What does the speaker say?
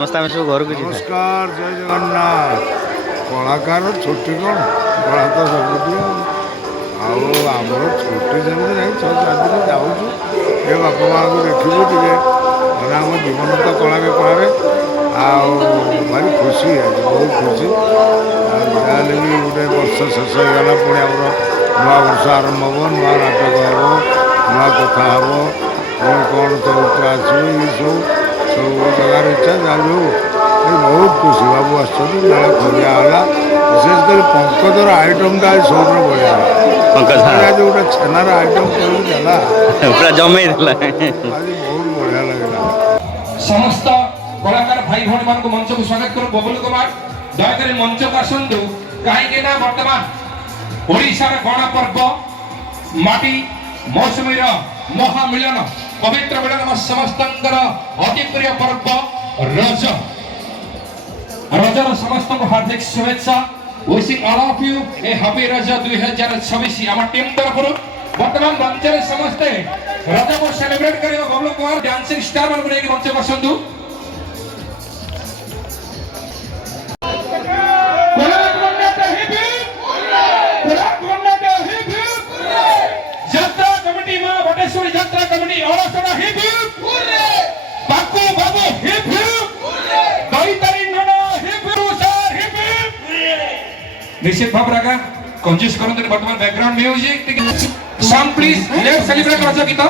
नमस्कार जय जगन्नाथ कलाकार छुट्टी कौन कला तो सबुठी आमर छुट्टी जमी ना 6-7 दिन जाऊँ ये बापा माँ को देखू टे मैंने आम जीवन तो कला कलार भारी खुशी है बहुत खुशी जहाँ भी गोटे वर्ष शेष होगा पुणी आम नुआ वर्ष आरंभ हम नुआ नाटक हम नुआ कथा हम पुणी कौन चरित्र आसो ये सब सब जगार इच्छा जाऊ बहुत खुशी बाबू आसला खोलिया विशेषकर पंकजर आइटमटा सब बढ़िया जो गोटे छेनार आइटम करला पूरा जमे आज बहुत बढ़िया लगला। समस्त कलाकार भाई भौणी मान मंच को स्वागत करूँ बबुल कुमार दयाकोरी मंच को आसतु कहीं बर्तमान ओडिशार गणपर्व माटी मौसुमीर महामिलन पवित्र मिलन समस्त अति प्रिय पर्व रज रजर समस्त हार्दिक शुभेच्छा wishing all of U A happy रज 2026 आम टीम तरफ बर्तमान मंच समस्ते रज को सेलिब्रेट कर बबुल कुमार डांसिंग स्टार मान को मंच को आसतु यात्रा कमिटी और बाकू बाबू हिप हिप दैतरी नना हिप सर हिप निश्चित भाव रागा कंजूस करते वर्तमान background music song please let's celebrate रज गीत